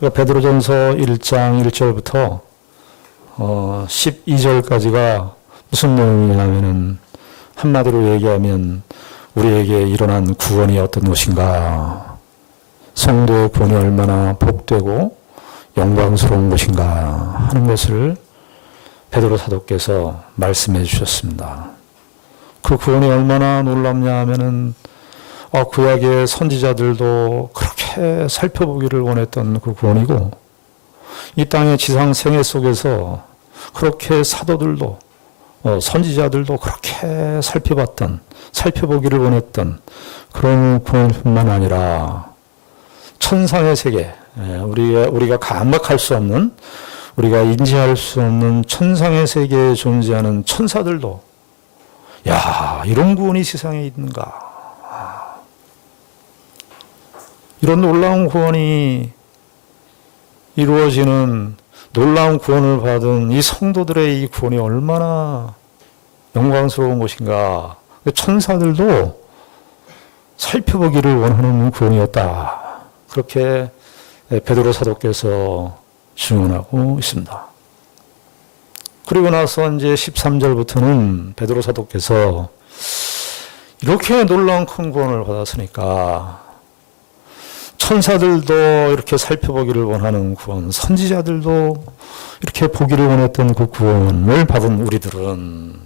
베드로전서 1장 1절부터 12절까지가 무슨 내용이냐면은 한마디로 얘기하면 우리에게 일어난 구원이 어떤 것인가, 성도의 구원이 얼마나 복되고 영광스러운 것인가 하는 것을 베드로 사도께서 말씀해 주셨습니다. 그 구원이 얼마나 놀랍냐 하면은 구약의 선지자들도 그렇게 살펴보기를 원했던 그 구원이고, 이 땅의 지상 생애 속에서 그렇게 사도들도 선지자들도 그렇게 살펴보기를 원했던 그런 구원뿐만 아니라 천상의 세계, 우리가 감각할 수 없는, 우리가 인지할 수 없는 천상의 세계에 존재하는 천사들도 이런 구원이 세상에 있는가, 이런 놀라운 구원이 이루어지는, 놀라운 구원을 받은 이 성도들의 이 구원이 얼마나 영광스러운 것인가, 천사들도 살펴보기를 원하는 구원이었다, 그렇게 베드로 사도께서 증언하고 있습니다. 그리고 나서 이제 13절부터는 베드로 사도께서 이렇게 놀라운 큰 구원을 받았으니까 천사들도 이렇게 살펴보기를 원하는 구원, 선지자들도 이렇게 보기를 원했던 그 구원을 받은 우리들은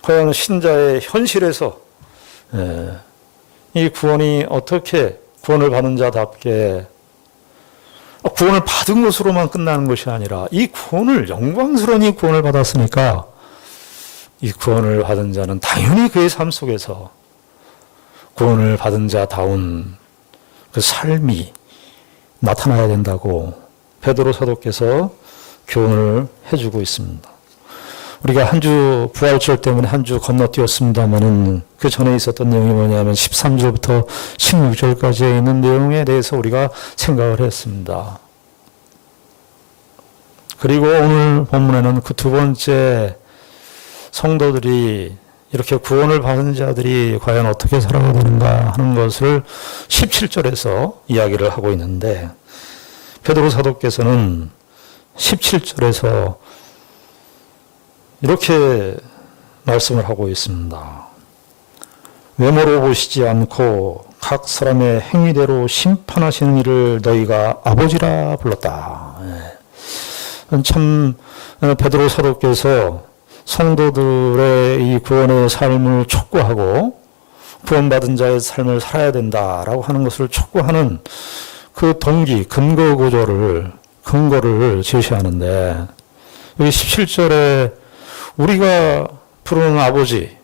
과연 신자의 현실에서 이 구원이 어떻게, 구원을 받은 자답게 구원을 받은 것으로만 끝나는 것이 아니라 이 구원을, 영광스러운 이 구원을 받았으니까 이 구원을 받은 자는 당연히 그의 삶 속에서 구원을 받은 자다운 그 삶이 나타나야 된다고 베드로 사도께서 교훈을 해주고 있습니다. 우리가 한 주, 부활절 때문에 한 주 건너뛰었습니다만은 그 전에 있었던 내용이 뭐냐면 13절부터 16절까지에 있는 내용에 대해서 우리가 생각을 했습니다. 그리고 오늘 본문에는 그 두 번째 성도들이, 이렇게 구원을 받은 자들이 과연 어떻게 살아가야 되는가 하는 것을 17절에서 이야기를 하고 있는데, 베드로 사도께서는 17절에서 이렇게 말씀을 하고 있습니다. 외모로 보시지 않고 각 사람의 행위대로 심판하시는 이를 너희가 아버지라 불렀다. 참 베드로 사도께서 성도들의 이 구원의 삶을 촉구하고 구원받은 자의 삶을 살아야 된다라고 하는 것을 촉구하는 그 동기, 근거를 제시하는데, 여기 17절에 우리가 부르는 아버지,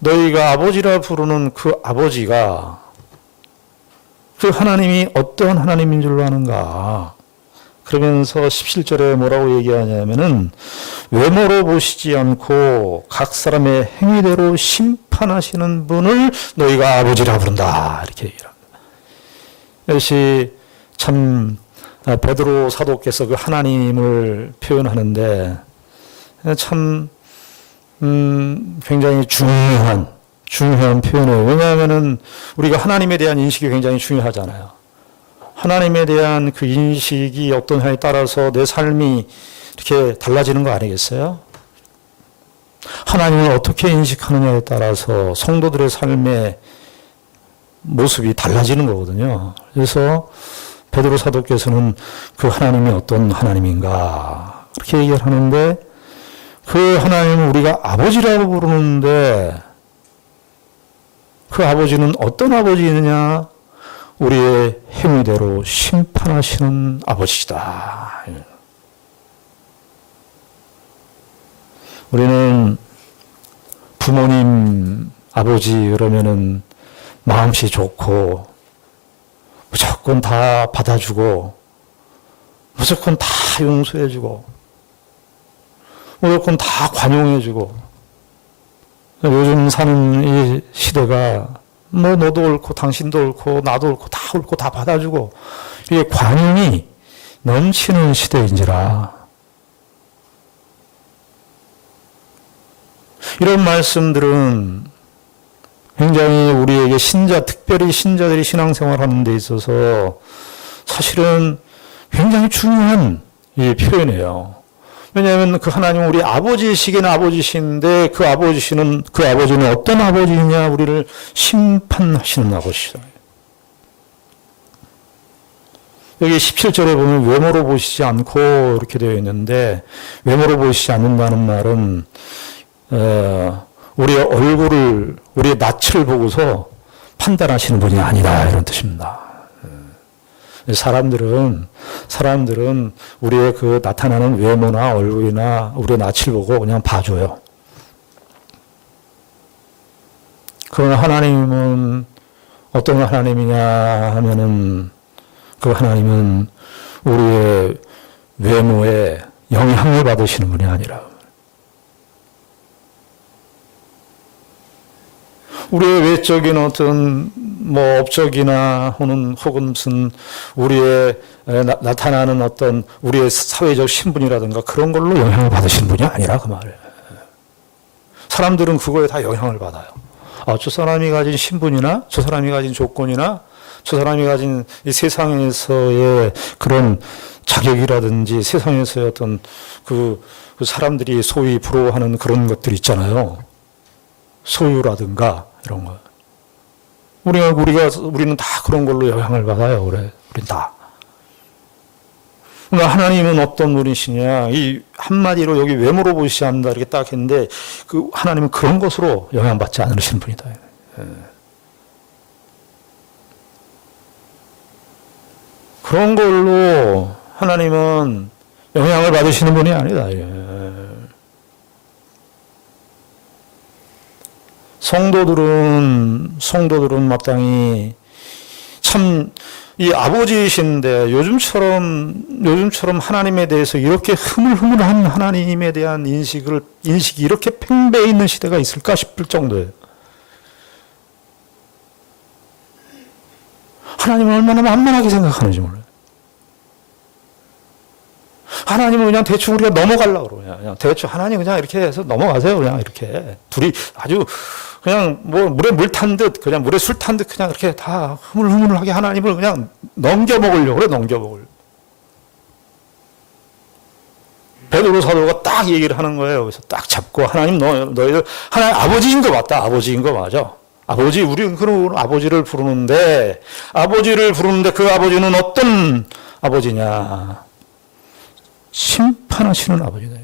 너희가 아버지라 부르는 그 아버지가, 그 하나님이 어떤 하나님인 줄로 아는가? 그러면서 17절에 뭐라고 얘기하냐면은 외모로 보시지 않고 각 사람의 행위대로 심판하시는 분을 너희가 아버지라 부른다, 이렇게 얘기를 합니다. 이것이 참 베드로 사도께서 그 하나님을 표현하는데 참 굉장히 중요한 표현이에요. 왜냐하면은 우리가 하나님에 대한 인식이 굉장히 중요하잖아요. 하나님에 대한 그 인식이 어떠냐에 따라서 내 삶이 이렇게 달라지는 거 아니겠어요? 하나님을 어떻게 인식하느냐에 따라서 성도들의 삶의 모습이 달라지는 거거든요. 그래서 베드로 사도께서는 그 하나님이 어떤 하나님인가 그렇게 얘기를 하는데, 그 하나님은 우리가 아버지라고 부르는데 그 아버지는 어떤 아버지이느냐? 우리의 행위대로 심판하시는 아버지시다. 우리는 부모님, 아버지 그러면은 마음씨 좋고 무조건 다 받아주고 무조건 다 용서해주고 무조건 다 관용해주고, 요즘 사는 이 시대가 뭐 너도 옳고 당신도 옳고 나도 옳고 다 받아주고 이게 관용이 넘치는 시대인지라, 이런 말씀들은 굉장히 우리에게 특별히 신자들이 신앙생활 하는 데 있어서 사실은 굉장히 중요한 이 표현이에요. 왜냐하면 그 하나님은 우리 아버지시긴 아버지신데 그 아버지는 어떤 아버지냐? 우리를 심판하시는 아버지시다. 여기 17절에 보면 외모로 보시지 않고 이렇게 되어 있는데, 외모로 보시지 않는다는 말은 우리의 얼굴을, 우리의 낯을 보고서 판단하시는 분이 아니다, 이런 뜻입니다. 사람들은 우리의 그 나타나는 외모나 얼굴이나 우리의 낯을 보고 그냥 봐줘요. 그러나 하나님은 어떤 하나님이냐 하면은, 그 하나님은 우리의 외모에 영향을 받으시는 분이 아니라, 우리의 외적인 어떤 업적이나 혹은 무슨 우리의 나타나는 어떤 우리의 사회적 신분이라든가 그런 걸로 영향을 받으시는 분이 아니라 그 말이에요. 사람들은 그거에 다 영향을 받아요. 저 사람이 가진 신분이나 저 사람이 가진 조건이나 저 사람이 가진 이 세상에서의 그런 자격이라든지 세상에서의 어떤 그 사람들이 소위 부러워하는 그런 것들 있잖아요. 소유라든가 이런 거. 우리는 다 그런 걸로 영향을 받아요. 우린 다. 그러나 하나님은 어떤 분이시냐? 이 한마디로 여기 외모로 보시지 않는다 이렇게 딱 했는데, 그 하나님은 그런 것으로 영향받지 않으시는 분이다. 그런 걸로 하나님은 영향을 받으시는 분이 아니다. 성도들은 마땅히 참 이 아버지이신데 요즘처럼 하나님에 대해서 이렇게 흐물흐물한 하나님에 대한 인식이 이렇게 팽배해 있는 시대가 있을까 싶을 정도예요. 하나님을 얼마나 만만하게 생각하는지 몰라요. 하나님은 그냥 대충 우리가 넘어가려고 그래요. 그냥 대충 하나님 그냥 이렇게 해서 넘어가세요. 그냥 이렇게. 둘이 아주 그냥 물에 물 탄 듯, 그냥 물에 술 탄 듯 그냥 이렇게 다 흐물흐물하게 하나님을 그냥 넘겨먹으려고 그래, 넘겨먹으려고. 베드로 사도가 딱 얘기를 하는 거예요. 그래서 딱 잡고 하나님 너희들 하나님 아버지인 거 맞다. 아버지인 거 맞아. 아버지, 우리 그런 아버지를 부르는데 그 아버지는 어떤 아버지냐? 심판하시는 아버지다.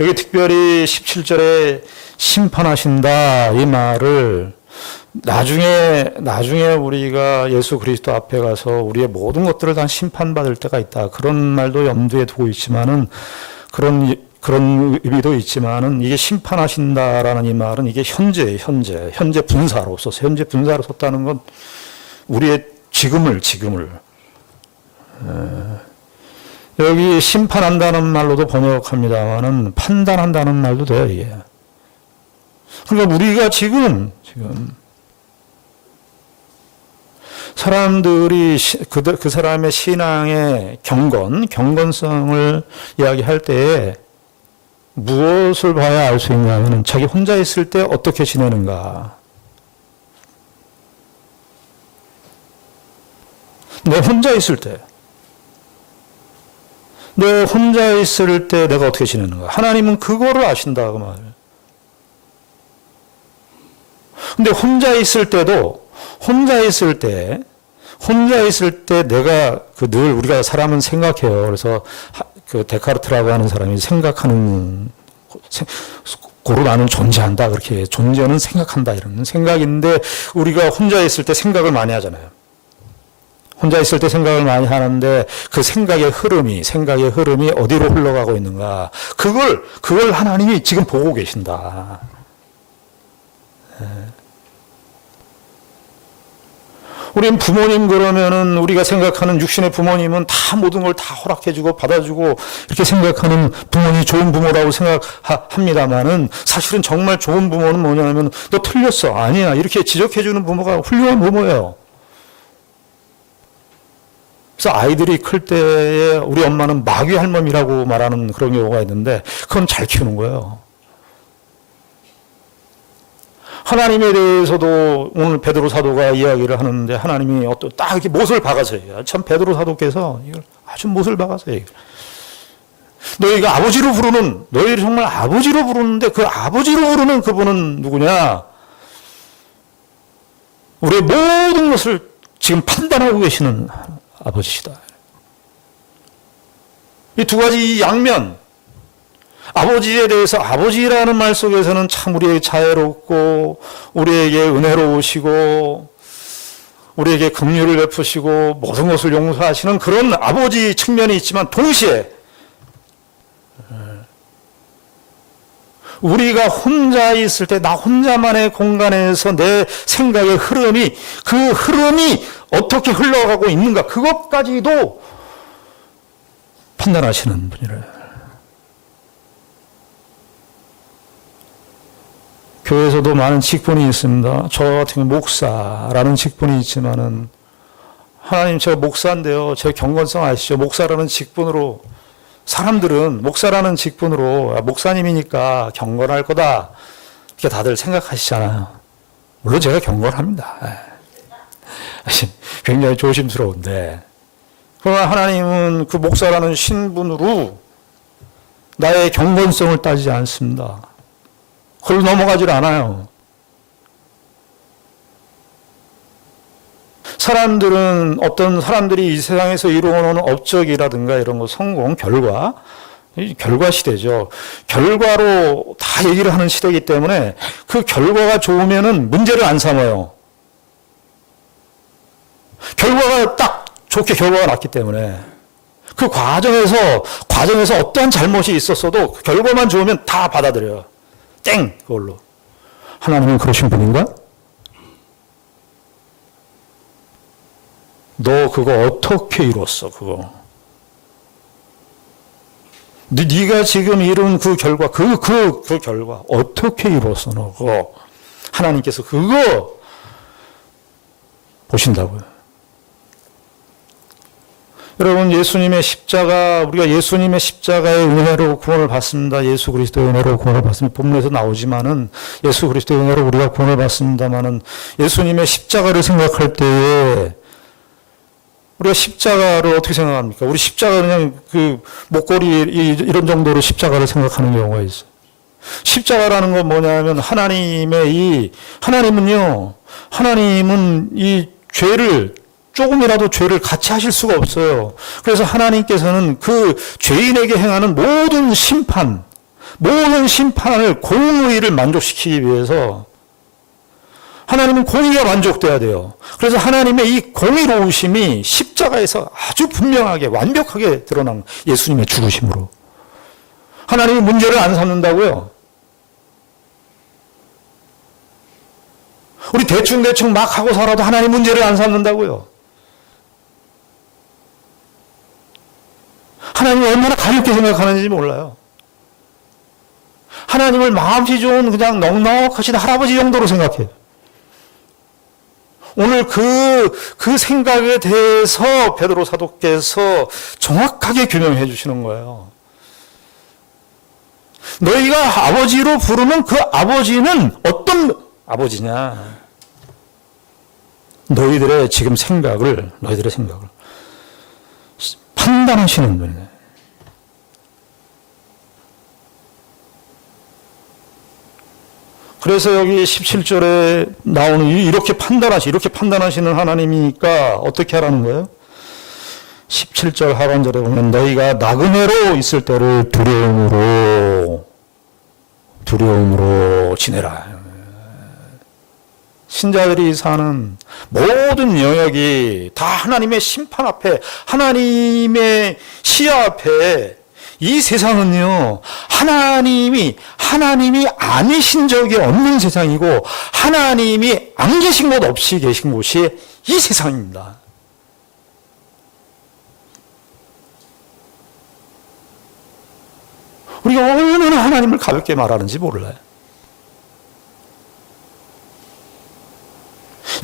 여기 특별히 17절에 심판하신다 이 말을 나중에 우리가 예수 그리스도 앞에 가서 우리의 모든 것들을 다 심판받을 때가 있다. 그런 말도 염두에 두고 있지만은 그런 의미도 있지만은 이게 심판하신다라는 이 말은 이게 현재 분사로 썼다는 건 우리의 지금을 여기 심판한다는 말로도 번역합니다만은 판단한다는 말도 돼요, 이게. 그러니까 우리가 지금 사람들이 그 사람의 신앙의 경건성을 이야기할 때에 무엇을 봐야 알 수 있냐 하면 자기 혼자 있을 때 어떻게 지내는가. 내 혼자 있을 때 내가 어떻게 지내는가. 하나님은 그거를 아신다 그 말. 근데 혼자 있을 때 내가 늘 우리가 사람은 생각해요. 그래서 그 데카르트라고 하는 사람이 고로 나는 존재한다. 그렇게 존재는 생각한다 이런 생각인데 우리가 혼자 있을 때 생각을 많이 하잖아요. 혼자 있을 때 생각을 많이 하는데 그 생각의 흐름이 어디로 흘러가고 있는가. 그걸 하나님이 지금 보고 계신다. 우린 부모님 그러면은 우리가 생각하는 육신의 부모님은 다 모든 걸 다 허락해주고 받아주고 이렇게 생각하는 부모님이 좋은 부모라고 생각합니다만은 사실은 정말 좋은 부모는 뭐냐면 너 틀렸어. 아니야. 이렇게 지적해주는 부모가 훌륭한 부모예요. 그래서 아이들이 클 때에 우리 엄마는 마귀 할멈이라고 말하는 그런 경우가 있는데 그건 잘 키우는 거예요. 하나님에 대해서도 오늘 베드로 사도가 이야기를 하는데 하나님이 어떤 딱 이렇게 못을 박아서 얘기해요. 참 베드로 사도께서 이걸 아주 못을 박아서 얘기해요. 너희가 아버지로 부르는, 너희를 정말 아버지로 부르는데 그 아버지로 부르는 그분은 누구냐? 우리의 모든 것을 지금 판단하고 계시는 아버지시다. 이 두 가지 양면, 아버지에 대해서 아버지라는 말 속에서는 참 우리에게 자애롭고 우리에게 은혜로우시고 우리에게 긍휼을 베푸시고 모든 것을 용서하시는 그런 아버지 측면이 있지만 동시에 우리가 혼자 있을 때 나 혼자만의 공간에서 내 생각의 흐름이 그 흐름이 어떻게 흘러가고 있는가 그것까지도 판단하시는 분이래요. 교회에서도 많은 직분이 있습니다. 저 같은 경우 목사라는 직분이 있지만은 하나님 제가 목사인데요. 제 경건성 아시죠? 목사라는 직분으로 사람들은 목사라는 직분으로 목사님이니까 경건할 거다 이렇게 다들 생각하시잖아요. 물론 제가 경건합니다. 굉장히 조심스러운데 그러나 하나님은 그 목사라는 신분으로 나의 경건성을 따지지 않습니다. 그걸 넘어가질 않아요. 사람들은 어떤 사람들이 이 세상에서 이루어오는 업적이라든가 이런 거 성공, 결과 시대죠. 결과로 다 얘기를 하는 시대이기 때문에 그 결과가 좋으면은 문제를 안 삼아요. 결과가 딱 좋게 결과가 났기 때문에 그 과정에서 어떠한 잘못이 있었어도 그 결과만 좋으면 다 받아들여요. 땡! 그걸로. 하나님은 그러신 분인가? 너 그거 어떻게 이뤘어, 그거? 네가 지금 이룬 그 결과, 그 결과, 어떻게 이뤘어, 너 그거? 하나님께서 그거 보신다고요. 여러분, 예수님의 십자가, 우리가 예수님의 십자가의 은혜로 구원을 받습니다. 예수 그리스도의 은혜로 구원을 받습니다. 본문에서 나오지만은 예수 그리스도의 은혜로 우리가 구원을 받습니다만은 예수님의 십자가를 생각할 때에 우리가 십자가를 어떻게 생각합니까? 우리 십자가 그냥 그 목걸이 이런 정도로 십자가를 생각하는 경우가 있어요. 십자가라는 건 뭐냐면 하나님은 이 죄를 조금이라도 죄를 같이 하실 수가 없어요. 그래서 하나님께서는 그 죄인에게 행하는 모든 심판을 공의를 만족시키기 위해서 하나님은 공의가 만족돼야 돼요. 그래서 하나님의 이 공의로우심이 십자가에서 아주 분명하게 완벽하게 드러난 예수님의 죽으심으로. 하나님이 문제를 안 삼는다고요. 우리 대충 막 하고 살아도 하나님 문제를 안 삼는다고요. 하나님이 얼마나 가볍게 생각하는지 몰라요. 하나님을 마음씨 좋은 그냥 넉넉하신 할아버지 정도로 생각해요. 오늘 그 생각에 대해서 베드로 사도께서 정확하게 규명해 주시는 거예요. 너희가 아버지로 부르는 그 아버지는 어떤 아버지냐? 너희들의 생각을 판단하시는 분이에요. 그래서 여기 17절에 나오는 이렇게 판단하시는 하나님이니까 어떻게 하라는 거예요? 17절 하반절에 보면 너희가 나그네로 있을 때를 두려움으로 지내라. 신자들이 사는 모든 영역이 다 하나님의 심판 앞에, 하나님의 시야 앞에 이 세상은요, 하나님이 아니신 적이 없는 세상이고, 하나님이 안 계신 것 없이 계신 곳이 이 세상입니다. 우리가 얼마나 하나님을 가볍게 말하는지 몰라요.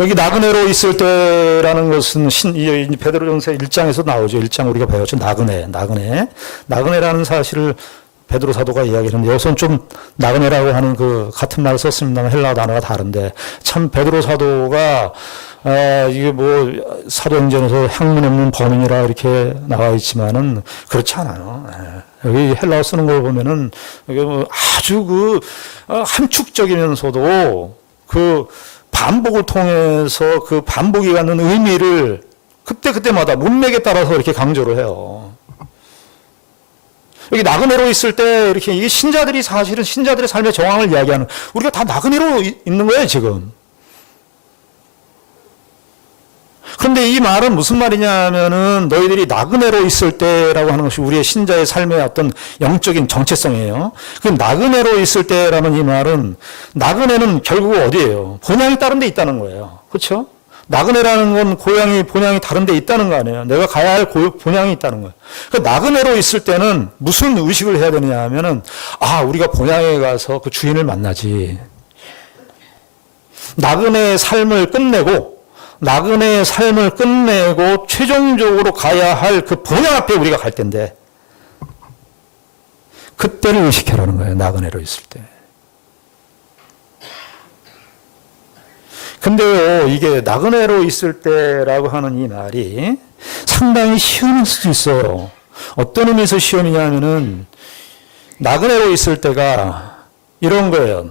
여기 나그네로 있을 때라는 것은 베드로전서 1장에서 나오죠. 1장 우리가 배웠죠. 나그네라는 사실을 베드로 사도가 이야기하는데 여기서는 좀 나그네라고 하는 그 같은 말을 썼습니다만 헬라어 단어가 다른데 참 베드로 사도가 이게 뭐 사도행전에서 학문 없는 범인이라 이렇게 나와 있지만은 그렇지 않아요. 여기 헬라어 쓰는 걸 보면은 이게 뭐 아주 그 함축적이면서도 그 반복을 통해서 그 반복이 갖는 의미를 그때마다 문맥에 따라서 이렇게 강조를 해요. 여기 나그네로 있을 때 이렇게 이게 신자들이 사실은 신자들의 삶의 정황을 이야기하는 우리가 다 나그네로 있는 거예요, 지금. 그런데 이 말은 무슨 말이냐면은 너희들이 나그네로 있을 때라고 하는 것이 우리의 신자의 삶의 어떤 영적인 정체성이에요. 그 나그네로 있을 때라는 이 말은 나그네는 결국 어디예요? 본향이 다른 데 있다는 거예요. 그렇죠? 나그네라는 건 고향이 본향이 다른 데 있다는 거 아니에요. 내가 가야 할 본향이 있다는 거예요. 그 나그네로 있을 때는 무슨 의식을 해야 되느냐 하면은 우리가 본향에 가서 그 주인을 만나지. 나그네의 삶을 끝내고 최종적으로 가야 할 그 본향 앞에 우리가 갈 텐데 그때를 의식하라는 거예요. 나그네로 있을 때. 근데요, 이게 나그네로 있을 때라고 하는 이 말이 상당히 시험일 수도 있어요. 어떤 의미에서 시험이냐 하면은 나그네로 있을 때가 이런 거예요.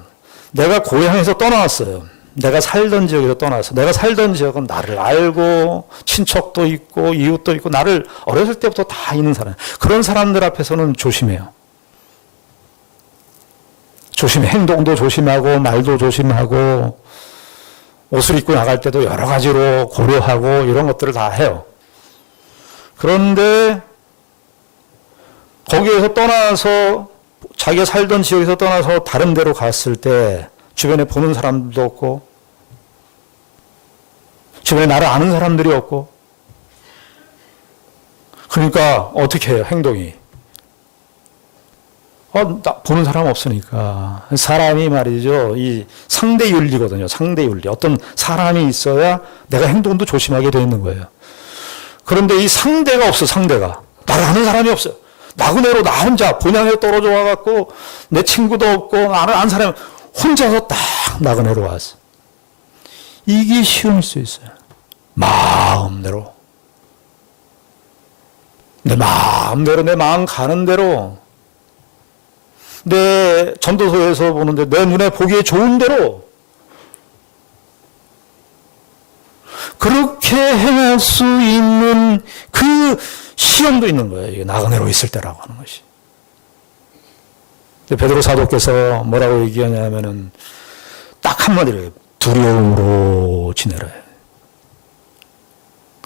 내가 고향에서 떠나왔어요. 내가 살던 지역에서 떠나서 내가 살던 지역은 나를 알고 친척도 있고 이웃도 있고 나를 어렸을 때부터 다 있는 사람. 그런 사람들 앞에서는 조심해요. 조심해. 행동도 조심하고 말도 조심하고 옷을 입고 나갈 때도 여러 가지로 고려하고 이런 것들을 다 해요. 그런데 거기에서 떠나서 자기가 살던 지역에서 떠나서 다른 데로 갔을 때 주변에 보는 사람도 없고 주변에 나를 아는 사람들이 없고 그러니까 어떻게 해요? 행동이. 보는 사람 없으니까. 사람이 말이죠. 이 상대윤리거든요. 상대윤리. 어떤 사람이 있어야 내가 행동도 조심하게 되어 있는 거예요. 그런데 이 상대가 없어, 상대가. 나를 아는 사람이 없어요. 나그네로 나 혼자 본향에 떨어져 와갖고 내 친구도 없고 나를 아는 사람이 혼자서 딱 나그네로 왔어. 이게 쉬울 수 있어요. 마음대로. 내 마음대로, 내 마음 가는 대로. 내 전도서에서 보는데 내 눈에 보기에 좋은 대로 그렇게 행할 수 있는 그 시험도 있는 거예요. 이게 나그네로 있을 때라고 하는 것이. 베드로 사도께서 뭐라고 얘기하냐면은 딱 한마디로 해요. 두려움으로 지내라.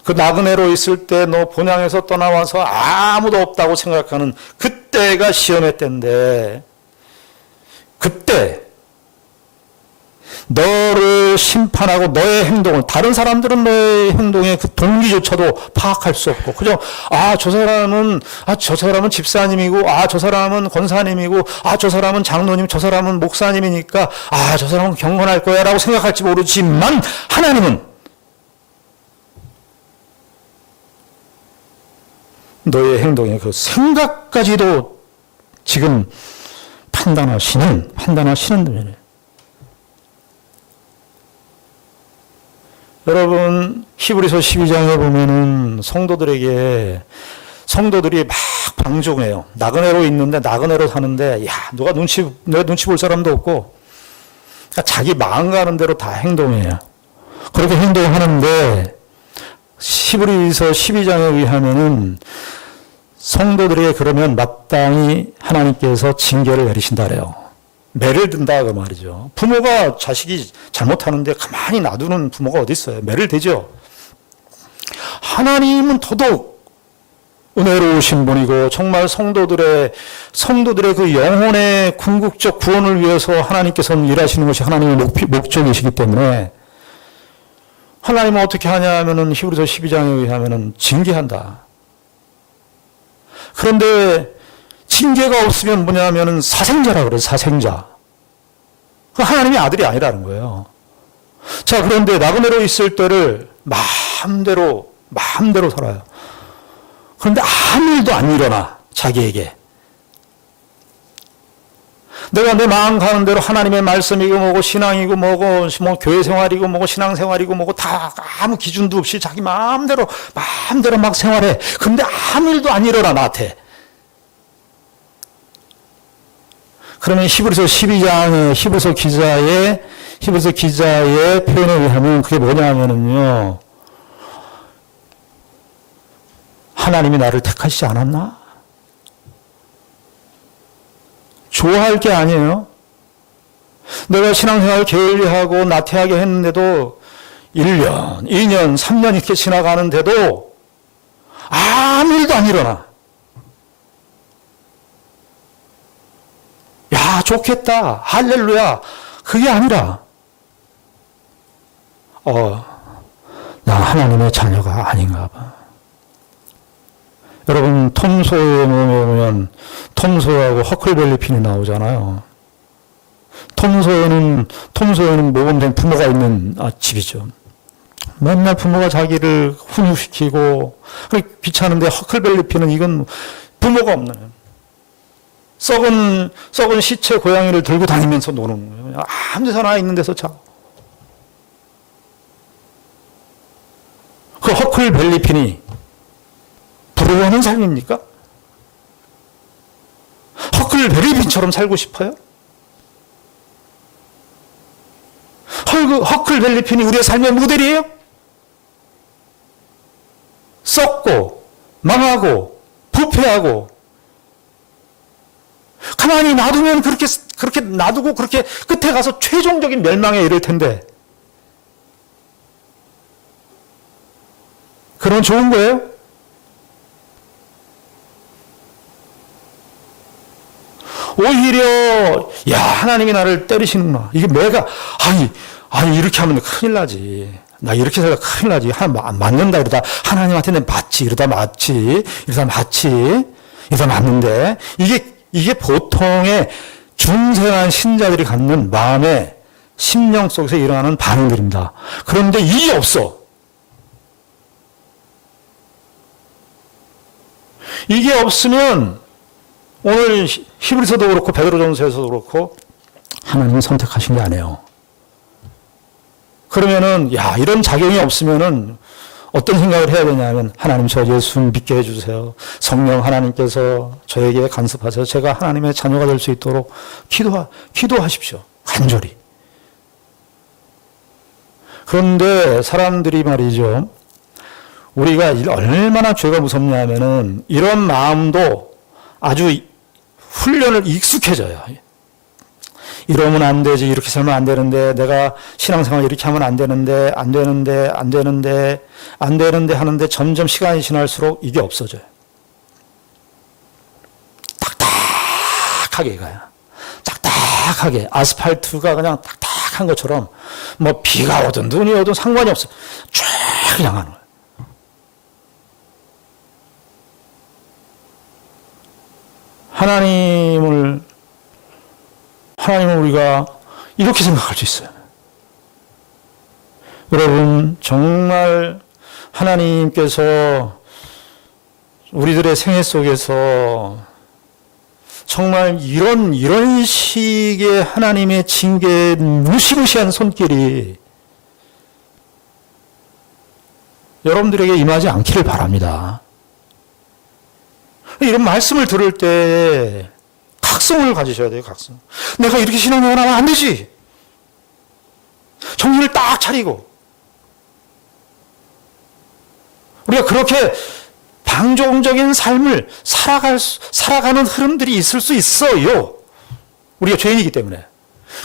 그 나그네로 있을 때 너 본향에서 떠나와서 아무도 없다고 생각하는 그때가 시험의 때인데 그때 너를 심판하고 너의 행동을 다른 사람들은 너의 행동의 그 동기조차도 파악할 수 없고 그죠? 저 사람은 집사님이고 저 사람은 권사님이고 저 사람은 장로님 저 사람은 목사님이니까 저 사람은 경건할 거야 라고 생각할지 모르지만 하나님은 너의 행동의 그 생각까지도 지금 판단하시는 분이에요. 여러분 히브리서 12장에 보면은 성도들이 막 방종해요. 나그네로 있는데 나그네로 사는데 누가 내가 눈치 볼 사람도 없고 그러니까 자기 마음 가는 대로 다 행동해요. 그렇게 행동하는데 히브리서 12장에 의하면은 성도들에게 그러면 마땅히 하나님께서 징계를 내리신다 그래요. 매를 든다 그 말이죠. 부모가 자식이 잘못하는데 가만히 놔두는 부모가 어디 있어요? 매를 대죠. 하나님은 더더욱 은혜로우신 분이고 정말 성도들의 그 영혼의 궁극적 구원을 위해서 하나님께서는 일하시는 것이 하나님의 목적이시기 때문에 하나님은 어떻게 하냐 하면은 히브리서 12장에 의하면은 징계한다. 그런데 징계가 없으면 뭐냐면은 사생자라 그래요. 사생자. 그 하나님의 아들이 아니라는 거예요. 자, 그런데 나그네로 있을 때를 마음대로 살아요. 그런데 아무 일도 안 일어나. 자기에게. 내가 내 마음 가는 대로 하나님의 말씀이고 뭐고 신앙이고 뭐고 뭐 교회 생활이고 뭐고 신앙 생활이고 뭐고 다 아무 기준도 없이 자기 마음대로 막 생활해. 근데 아무 일도 안 일어나 나한테. 그러면 히브리서 12장의 히브리서 기자의 표현에 의하면 그게 뭐냐면은요. 하나님이 나를 택하시지 않았나? 좋아할 게 아니에요. 내가 신앙생활을 게을리하고 나태하게 했는데도 1년, 2년, 3년 이렇게 지나가는데도 아무 일도 안 일어나. 야, 좋겠다. 할렐루야. 그게 아니라 나 하나님의 자녀가 아닌가 봐. 여러분 톰 소요에 보면 톰 소요하고 허클벨리 핀이 나오잖아요. 톰 소요는 모범된 부모가 있는 집이죠. 맨날 부모가 자기를 훈육시키고 귀찮은데 허클벨리 핀은 이건 부모가 없는 썩은 시체 고양이를 들고 다니면서 노는 거예요. 아무 데서나 있는 데서 자고. 그 허클벨리 핀이 부러워하는 삶입니까? 허클베리핀처럼 살고 싶어요? 허클베리핀이 우리의 삶의 모델이에요? 썩고 망하고 부패하고 가만히 놔두면 그렇게 놔두고 그렇게 끝에 가서 최종적인 멸망에 이를 텐데 그런 좋은 거예요? 오히려 야 하나님이 나를 때리시는구나. 이게 내가 아니 이렇게 하면 큰일 나지. 나 이렇게 살다 큰일 나지. 맞는다 이러다 하나님한테 내 맞지 이러다 맞는데 이게 보통의 중생한 신자들이 갖는 마음의 심령 속에서 일어나는 반응들입니다. 그런데 이게 없어. 이게 없으면 오늘 히브리서도 그렇고 베드로전서에서도 그렇고 하나님이 선택하신 게 아니에요. 그러면은 이런 작용이 없으면은 어떤 생각을 해야 되냐면 하나님 저 예수 믿게 해주세요. 성령 하나님께서 저에게 간섭하세요. 제가 하나님의 자녀가 될 수 있도록 기도하십시오. 간절히. 그런데 사람들이 말이죠. 우리가 얼마나 죄가 무섭냐면은 이런 마음도 아주 훈련을 익숙해져요. 이러면 안 되지, 이렇게 살면 안 되는데, 내가 신앙생활 이렇게 하면 안 되는데 하는데 점점 시간이 지날수록 이게 없어져요. 딱딱하게 가요. 딱딱하게. 아스팔트가 그냥 딱딱한 것처럼, 뭐 비가 오든 눈이 오든 상관이 없어. 쫙 그냥 하는 거예요. 하나님을 우리가 이렇게 생각할 수 있어요. 여러분, 정말 하나님께서 우리들의 생애 속에서 정말 이런 식의 하나님의 징계의 무시무시한 손길이 여러분들에게 임하지 않기를 바랍니다. 이런 말씀을 들을 때 각성을 가지셔야 돼요. 각성. 내가 이렇게 신앙생활 하면 안 되지. 정신을 딱 차리고 우리가 그렇게 방종적인 삶을 살아가는 흐름들이 있을 수 있어요. 우리가 죄인이기 때문에.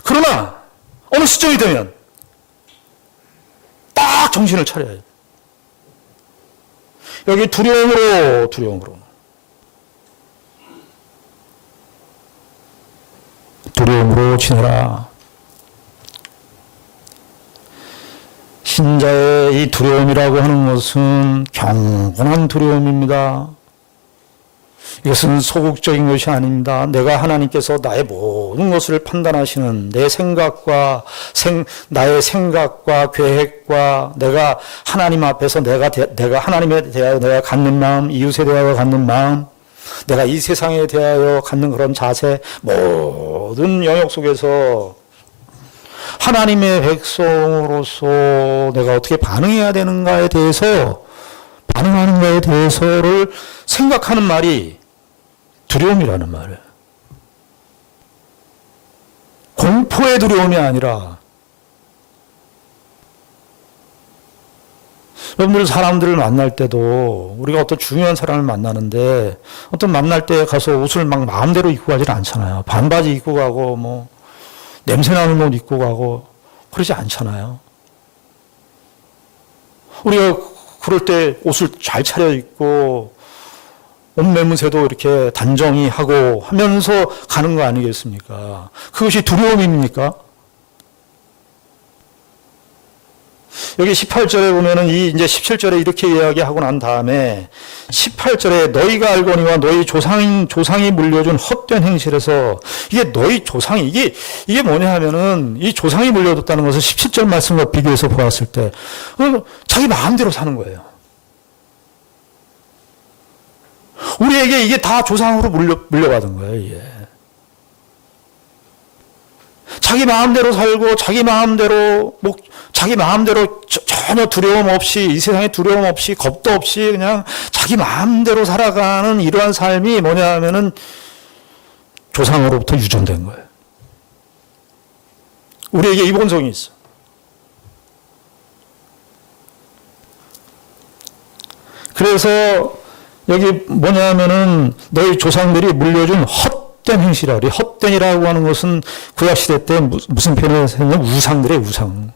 그러나 어느 시점이 되면 딱 정신을 차려야 해요. 여기 두려움으로 지내라. 신자의 이 두려움이라고 하는 것은 경건한 두려움입니다. 이것은 소극적인 것이 아닙니다. 내가 하나님께서 나의 모든 것을 판단하시는 나의 생각과 계획과 내가 하나님 앞에서 내가 하나님에 대하여 내가 갖는 마음, 이웃에 대하여 갖는 마음, 내가 이 세상에 대하여 갖는 그런 자세, 모든 영역 속에서 하나님의 백성으로서 내가 어떻게 반응해야 되는가에 대해서, 반응하는가에 대해서를 생각하는 말이 두려움이라는 말이에요. 공포의 두려움이 아니라, 여러분들 사람들을 만날 때도 우리가 어떤 중요한 사람을 만나는데 어떤 만날 때 가서 옷을 막 마음대로 입고 가지는 않잖아요. 반바지 입고 가고 뭐 냄새나는 옷 입고 가고 그러지 않잖아요. 우리가 그럴 때 옷을 잘 차려입고 옷 매무새도 이렇게 단정히 하고 하면서 가는 거 아니겠습니까? 그것이 두려움입니까? 여기 18절에 보면은 이제 17절에 이렇게 이야기하고 난 다음에 18절에 너희가 알거니와 너희 조상이 물려준 헛된 행실에서, 이게 너희 조상이, 이게 뭐냐 하면은 이 조상이 물려줬다는 것을 17절 말씀과 비교해서 보았을 때 자기 마음대로 사는 거예요. 우리에게 이게 다 조상으로 물려받은 거예요, 이게. 자기 마음대로 살고 자기 마음대로 전혀 두려움 없이, 이 세상에 두려움 없이 겁도 없이 그냥 자기 마음대로 살아가는 이러한 삶이 뭐냐 하면은 조상으로부터 유전된 거예요. 우리에게 이 본성이 있어. 그래서 여기 뭐냐 하면은 너희 조상들이 물려준 헛된 행실이라 그래. 헛된이라고 하는 것은 구약시대 때 무슨 표현을 했냐면 우상들의 우상.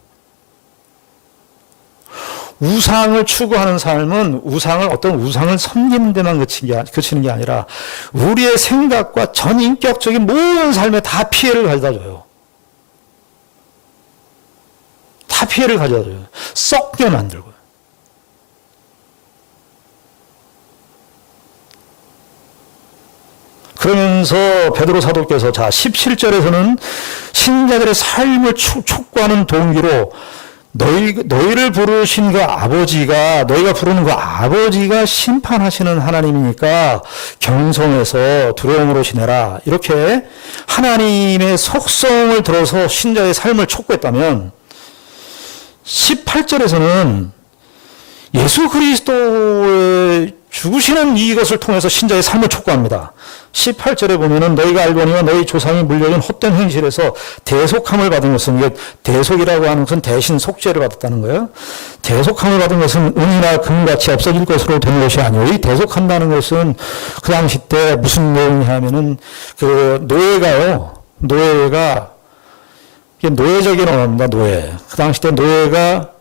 우상을 추구하는 삶은 어떤 우상을 섬기는 데만 그치는 게 아니라 우리의 생각과 전인격적인 모든 삶에 다 피해를 가져다 줘요. 다 피해를 가져다 줘요. 썩게 만들고. 그러면서 베드로 사도께서 17절에서는 신자들의 삶을 촉구하는 동기로 너희를 부르신 그 아버지가, 너희가 부르는 그 아버지가 심판하시는 하나님이니까 경성에서 두려움으로 지내라. 이렇게 하나님의 속성을 들어서 신자의 삶을 촉구했다면 18절에서는 예수 그리스도의 죽으시는 이것을 통해서 신자의 삶을 촉구합니다. 18절에 보면은 너희가 알거니와 너희 조상이 물려준 헛된 행실에서 대속함을 받은 것은, 이게 대속이라고 하는 것은 대신 속죄를 받았다는 거예요. 대속함을 받은 것은 은이나 금같이 없어질 것으로 된 것이 아니오. 이 대속한다는 것은 그 당시 때 무슨 내용이 하면은 그 노예가 이게 노예적인 언어입니다. 노예. 그 당시 때 노예가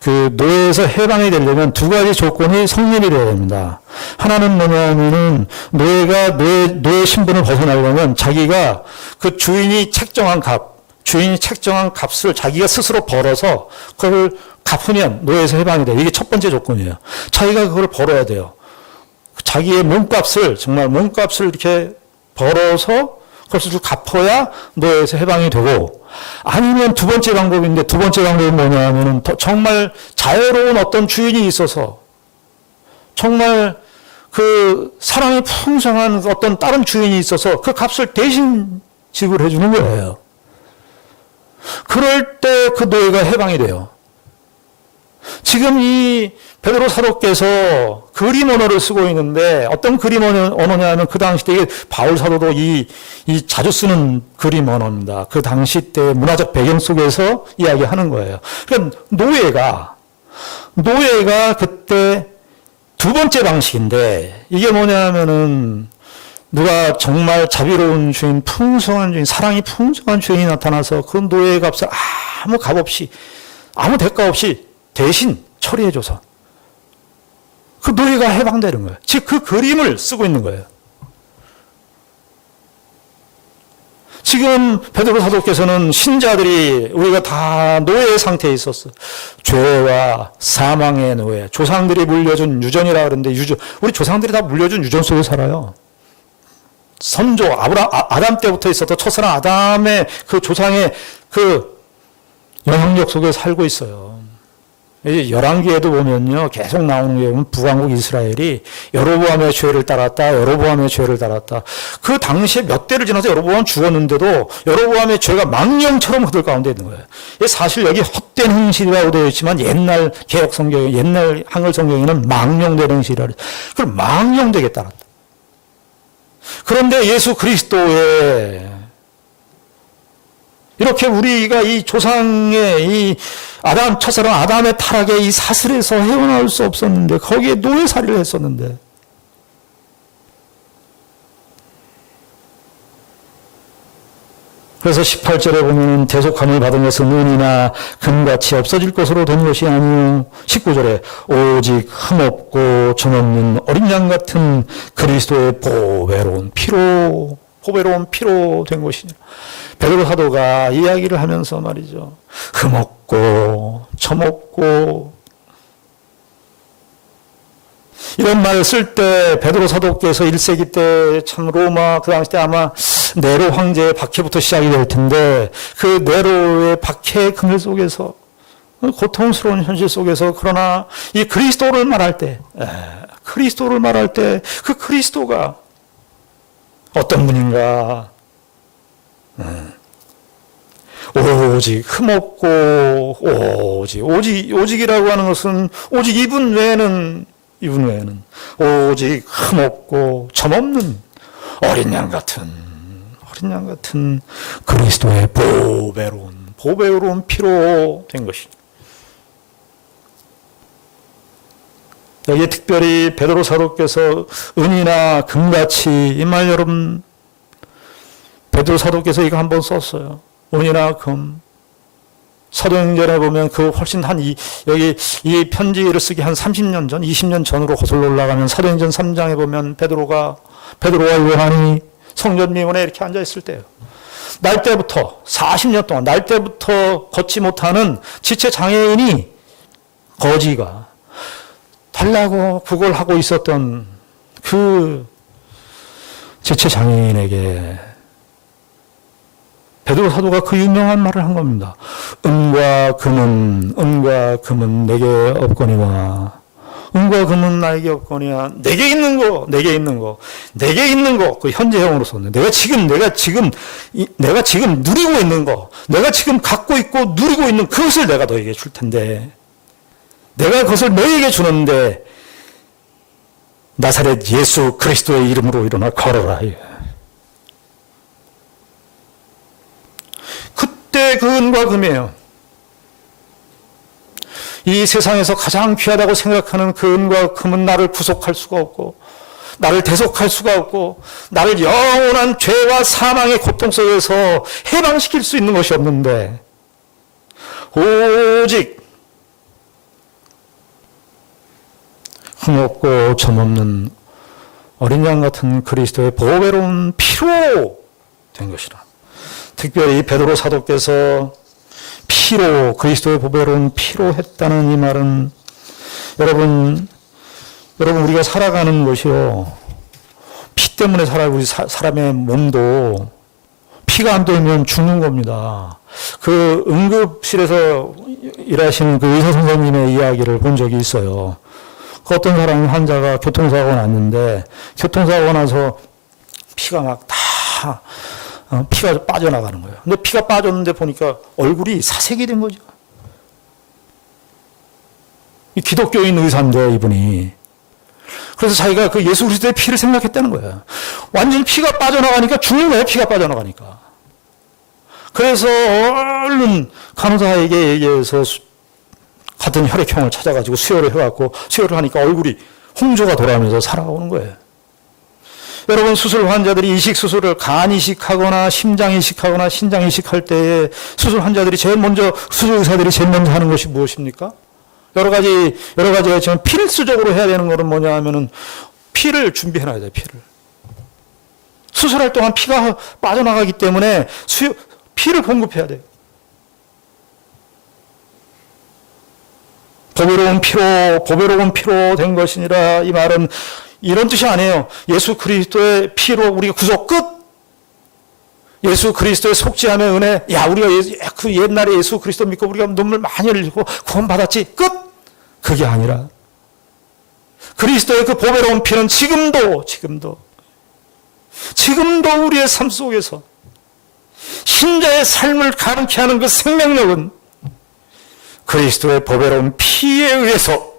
그 노예에서 해방이 되려면 두 가지 조건이 성립이 되어야 됩니다. 하나는 뭐냐면은 노예가 노예 신분을 벗어나려면 자기가 그 주인이 책정한 값을 자기가 스스로 벌어서 그걸 갚으면 노예에서 해방이 돼요. 이게 첫 번째 조건이에요. 자기가 그걸 벌어야 돼요. 자기의 정말 몸값을 이렇게 벌어서 그것을 갚아야 노예에서 해방이 되고, 아니면 두 번째 방법인데, 두 번째 방법은 뭐냐 하면은 정말 자유로운 어떤 주인이 있어서 정말 그 사랑이 풍성한 어떤 다른 주인이 있어서 그 값을 대신 지불해 주는 거예요. 그럴 때 그 노예가 해방이 돼요. 지금 이 베드로 사도께서 그림 언어를 쓰고 있는데, 어떤 그림 언어냐면 그 당시 때 바울 사도도 이 자주 쓰는 그림 언어입니다. 그 당시 때 문화적 배경 속에서 이야기하는 거예요. 그러니까 노예가 그때 두 번째 방식인데, 이게 뭐냐면은 누가 정말 자비로운 주인, 풍성한 주인, 사랑이 풍성한 주인이 나타나서 그 노예의 값을 아무 값 없이, 아무 대가 없이 대신 처리해줘서 그 노예가 해방되는 거예요. 즉 그 그림을 쓰고 있는 거예요. 지금 베드로 사도께서는 신자들이 우리가 다 노예 상태에 있었어. 죄와 사망의 노예, 조상들이 물려준 유전이라 그러는데, 우리 조상들이 다 물려준 유전 속에 살아요. 선조 아담 때부터 있었던 첫사랑 아담의 그 조상의 그 영향력 속에 살고 있어요. 열왕기에도 보면요, 계속 나오는 게 보면 북왕국 이스라엘이 여로보암의 죄를 따랐다, 여로보암의 죄를 따랐다. 그 당시에 몇 대를 지나서 여로보암 죽었는데도 여로보암의 죄가 망령처럼 그들 가운데 있는 거예요. 사실 여기 헛된 행실이라고 되어 있지만 옛날 개혁 성경, 옛날 한글 성경에는 망령된 행실이라고 해요. 그럼 망령되게 따랐다. 그런데 예수 그리스도의 이렇게 우리가 이 조상의 이 첫사랑 아담의 타락의 이 사슬에서 헤어나올 수 없었는데, 거기에 노예살이를 했었는데, 그래서 18절에 보면 대속함을 받은 것은 은이나 금같이 없어질 것으로 된 것이 아니요, 19절에 오직 흠없고 점없는 어린 양 같은 그리스도의 보배로운 피로 된 것이니라. 베드로 사도가 이야기를 하면서 말이죠, 흠없고 점없고 이런 말을 쓸 때 베드로 사도께서 1세기 때 참 로마 그 당시 때 아마 네로 황제의 박해부터 시작이 될 텐데, 그 네로의 박해의 그늘 속에서, 고통스러운 현실 속에서, 그러나 이 그리스도를 말할 때 그 그리스도가 어떤 분인가? 오직 흠없고 오직이라고 하는 것은 오직 이분 외에는 오직 흠없고 점없는 어린 양 같은 그리스도의 보배로운 피로 된 것이다. 여기에 특별히 베드로 사도께서 은이나 금같이, 이 말 여러분 베드로 사도께서 이거 한번 썼어요. 은이나 금. 사도행전에 보면 그 훨씬 여기 이 편지를 쓰기 한 30년 전, 20년 전으로 거슬러 올라가면 사도행전 3장에 보면 베드로와 요한이 성전 미문에 이렇게 앉아 있을 때예요. 날 때부터 40년 동안 걷지 못하는 지체 장애인이 거지가 달라고 구걸하고 있었던 그 지체 장애인에게 베드로 사도가 그 유명한 말을 한 겁니다. 은과 금은 내게 없거니와 은과 금은 나에게 없거니와 내게 있는 거 그 현재형으로 썼는데, 내가 지금 누리고 있는 거, 내가 지금 갖고 있고 누리고 있는 그것을 내가 너에게 줄 텐데, 내가 그것을 너에게 주는데 나사렛 예수 그리스도의 이름으로 일어나 걸어라. 그때 그 은과 금이에요. 이 세상에서 가장 귀하다고 생각하는 그 은과 금은 나를 구속할 수가 없고, 나를 대속할 수가 없고, 나를 영원한 죄와 사망의 고통 속에서 해방시킬 수 있는 것이 없는데, 오직 흠없고 점없는 어린 양 같은 그리스도의 보배로운 피로 된 것이라. 특별히 베드로 사도께서 그리스도의 보배로운 피로 했다는 이 말은, 여러분 우리가 살아가는 것이요, 피 때문에 우리 사람의 몸도 피가 안 돌면 죽는 겁니다. 그 응급실에서 일하시는 그 의사 선생님의 이야기를 본 적이 있어요. 그 어떤 환자가 교통사고가 났는데, 교통사고가 나서 피가 막 다 피가 빠져나가는 거예요. 근데 피가 빠졌는데 보니까 얼굴이 사색이 된 거죠. 이 기독교인 의사인데 이분이. 그래서 자기가 그 예수 그리스도의 피를 생각했다는 거예요. 완전히 피가 빠져나가니까 죽는 거예요. 피가 빠져나가니까. 그래서 얼른 간호사에게 얘기해서 같은 혈액형을 찾아가지고 수혈을 해갖고, 수혈을 하니까 얼굴이 홍조가 돌아오면서 살아오는 거예요. 여러분, 수술 환자들이 간 이식하거나 심장 이식하거나 신장 이식할 때에 수술 환자들이 수술 의사들이 제일 먼저 하는 것이 무엇입니까? 여러 가지가 있지만 필수적으로 해야 되는 것은 뭐냐 하면은 피를 준비해놔야 돼요, 피를. 수술할 동안 피가 빠져나가기 때문에 피를 공급해야 돼요. 보배로운 피로 된 것이니라. 이 말은 이런 뜻이 아니에요. 예수 그리스도의 피로 우리가 구속 끝. 예수 그리스도의 속죄함의 은혜. 우리가 그 옛날에 예수 그리스도 믿고 우리가 눈물 많이 흘리고 구원 받았지. 끝. 그게 아니라 그리스도의 그 보배로운 피는 지금도 우리의 삶 속에서 신자의 삶을 가능케 하는 그 생명력은 그리스도의 보배로운 피에 의해서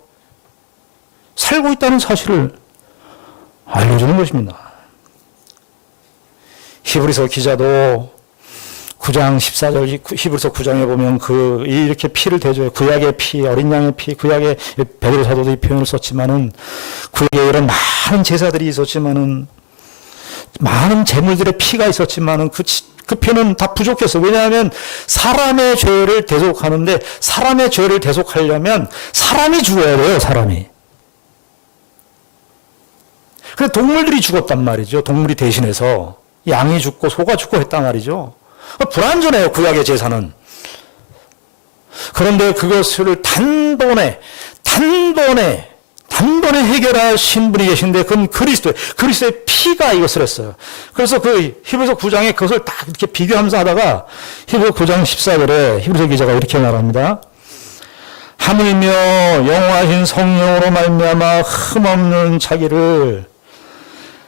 살고 있다는 사실을 알려주는 것입니다. 히브리서 기자도 9장 14절 히브리서 9장에 보면 이렇게 피를 대줘요. 구약의 피, 어린 양의 피, 구약의 베드로 사도도 이 표현을 썼지만은 구약에 이런 많은 제사들이 있었지만은 많은 제물들의 피가 있었지만은 그 피는 다 부족했어. 왜냐하면 사람의 죄를 대속하는데 사람의 죄를 대속하려면 사람이 죽어야 돼요. 사람이. 그래서 동물들이 죽었단 말이죠. 동물이 대신해서 양이 죽고 소가 죽고 했단 말이죠. 불완전해요. 구약의 제사는. 그런데 그것을 단번에 해결하신 분이 계신데 그건 그리스도의 피가 이것을 했어요. 그래서 그 히브리서 9장에 그것을 딱 이렇게 비교하면서 하다가 히브리서 9장 14절에 히브리서 기자가 이렇게 말합니다. 하물며 영원하신 성령으로 말미암아 흠없는 자기를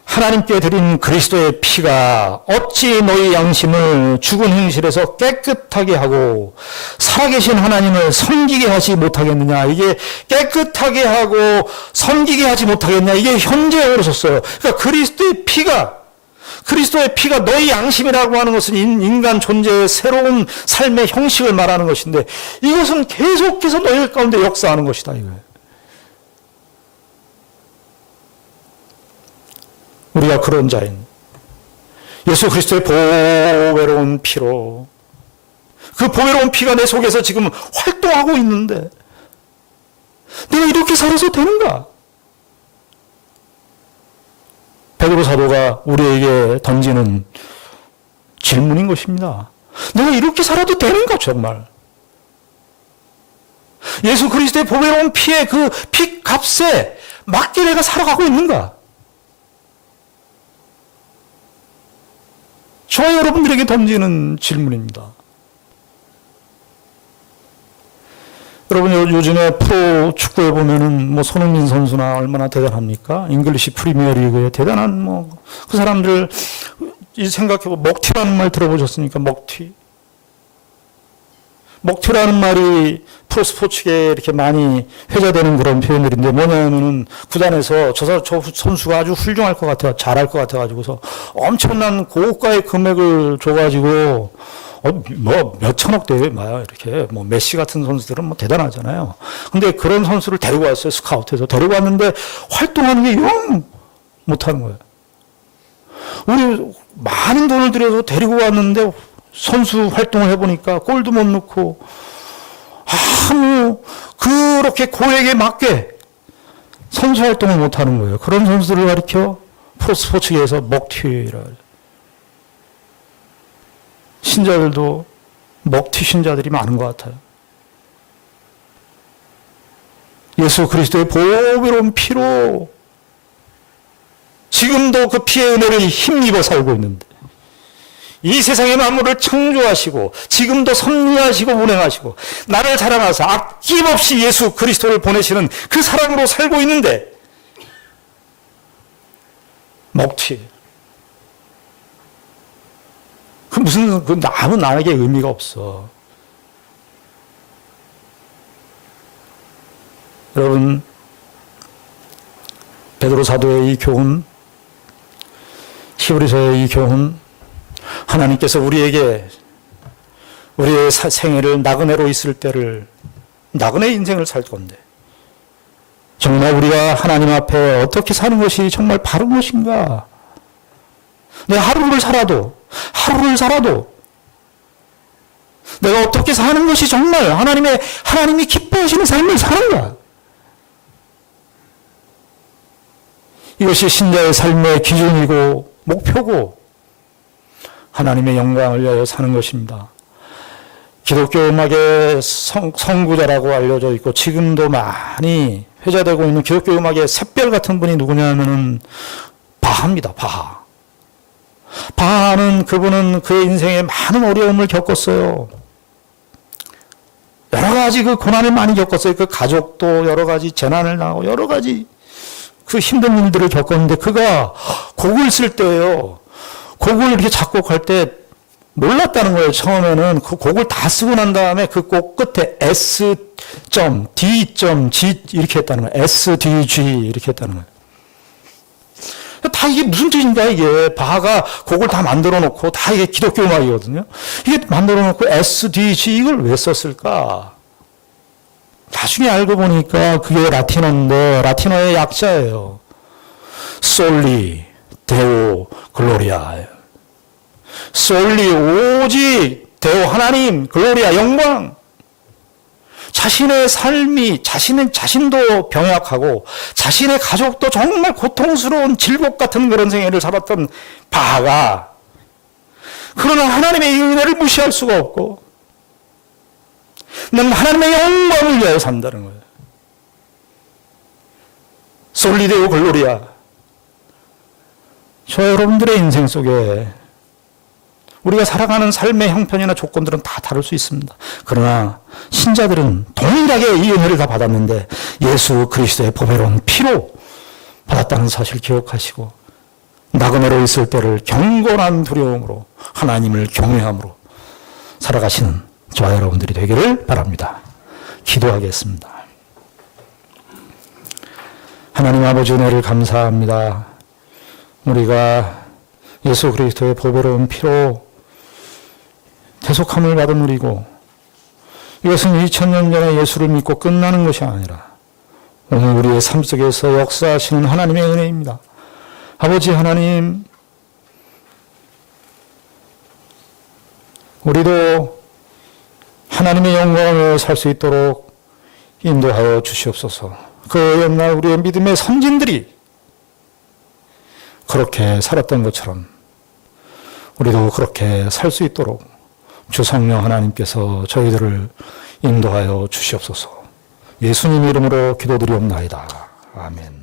하나님께 드린 그리스도의 피가 어찌 너희 양심을 죽은 행실에서 깨끗하게 하고 살아계신 하나님을 섬기게 하지 못하겠느냐. 이게 깨끗하게 하고 섬기게 하지 못하겠냐. 이게 현재어로 썼어요. 그러니까 그리스도의 피가 너희 양심이라고 하는 것은 인간 존재의 새로운 삶의 형식을 말하는 것인데 이것은 계속해서 너희 가운데 역사하는 것이다. 이거예요. 우리가 그런 자인 예수 그리스도의 보배로운 피로 그 보배로운 피가 내 속에서 지금 활동하고 있는데 내가 이렇게 살아서 되는가? 베드로 사도가 우리에게 던지는 질문인 것입니다. 내가 이렇게 살아도 되는가 정말? 예수 그리스도의 보배로운 피의 그 피값에 맞게 내가 살아가고 있는가? 저와 여러분들에게 던지는 질문입니다. 여러분 요즘에 프로 축구에 보면은 손흥민 선수나 얼마나 대단합니까? 잉글리시 프리미어리그의 대단한 그 사람들 생각해보 먹튀라는 말 들어보셨습니까? 먹튀라는 말이 프로스포츠계에 이렇게 많이 회자되는 그런 표현들인데 뭐냐면은 구단에서 저 선수가 아주 훌륭할 것 같아, 잘할 것 같아가지고서 엄청난 고가의 금액을 줘가지고 몇 천억대 마요. 이렇게 메시 같은 선수들은 대단하잖아요. 근데 그런 선수를 데리고 왔어요. 스카우트에서 데리고 왔는데 활동하는 게 영 못하는 거예요. 우리 많은 돈을 들여서 데리고 왔는데 선수 활동을 해보니까 골도 못 넣고 그렇게 고액에 맞게 선수 활동을 못하는 거예요. 그런 선수들을 가리켜 프로스포츠계에서 먹튀라. 신자들도 먹튀 신자들이 많은 것 같아요. 예수 그리스도의 보배로운 피로 지금도 그 피의 은혜를 힘입어 살고 있는데 이 세상의 만물을 창조하시고 지금도 섭리하시고 운행하시고 나를 자랑하사 아낌없이 예수 그리스도를 보내시는 그 사랑으로 살고 있는데 먹튀. 그 아무 나에게 의미가 없어. 여러분 베드로 사도의 이 교훈, 히브리서의 이 교훈, 하나님께서 우리에게 우리의 생애를 나그네로 있을 때를 나그네 인생을 살 건데 정말 우리가 하나님 앞에 어떻게 사는 것이 정말 바른 것인가? 내 하루를 살아도 내가 어떻게 사는 것이 정말 하나님이 기뻐하시는 삶을 사는가? 이것이 신자의 삶의 기준이고 목표고 하나님의 영광을 위하여 사는 것입니다. 기독교 음악의 선구자라고 알려져 있고 지금도 많이 회자되고 있는 기독교 음악의 샛별 같은 분이 누구냐 하면은 바하입니다. 바하는 그분은 그의 인생에 많은 어려움을 겪었어요. 여러 가지 그 고난을 많이 겪었어요. 그 가족도 여러 가지 재난을 당하고 여러 가지 그 힘든 일들을 겪었는데 그가 곡을 쓸 때예요. 곡을 이렇게 작곡할 때 몰랐다는 거예요. 처음에는 그 곡을 다 쓰고 난 다음에 그 곡 끝에 S.D.G 이렇게 했다는 거예요. S.D.G 이렇게 했다는 거예요. 다 이게 무슨 뜻인가 이게. 바하가 곡을 다 만들어 놓고 다 이게 기독교 음악이거든요. 이게 만들어 놓고 S.D.G 이걸 왜 썼을까? 나중에 알고 보니까 그게 라틴어인데 라틴어의 약자예요. 솔리 데오 글로리아. 솔리 오직 데오 하나님 글로리아 영광. 자신의 삶이 자신도 병약하고 자신의 가족도 정말 고통스러운 질곡 같은 그런 생애를 살았던 바하가 그러나 하나님의 은혜를 무시할 수가 없고 나는 하나님의 영광을 위하여 산다는 거예요. 솔리데오 글로리아. 저 여러분들의 인생 속에 우리가 살아가는 삶의 형편이나 조건들은 다 다를 수 있습니다. 그러나 신자들은 동일하게 이 은혜를 다 받았는데 예수 그리스도의 보배로운 피로 받았다는 사실 기억하시고 나그네로 있을 때를 경건한 두려움으로 하나님을 경외함으로 살아가시는 저와 여러분들이 되기를 바랍니다. 기도하겠습니다. 하나님 아버지 은혜를 감사합니다. 우리가 예수 그리스도의 보배로운 피로 대속함을 받은 우리고 이것은 2000년 전에 예수를 믿고 끝나는 것이 아니라 오늘 우리의 삶 속에서 역사하시는 하나님의 은혜입니다. 아버지 하나님, 우리도 하나님의 영광을 살 수 있도록 인도하여 주시옵소서. 그 옛날 우리의 믿음의 선진들이 그렇게 살았던 것처럼 우리도 그렇게 살 수 있도록 주 성령 하나님께서 저희들을 인도하여 주시옵소서. 예수님 이름으로 기도드리옵나이다. 아멘.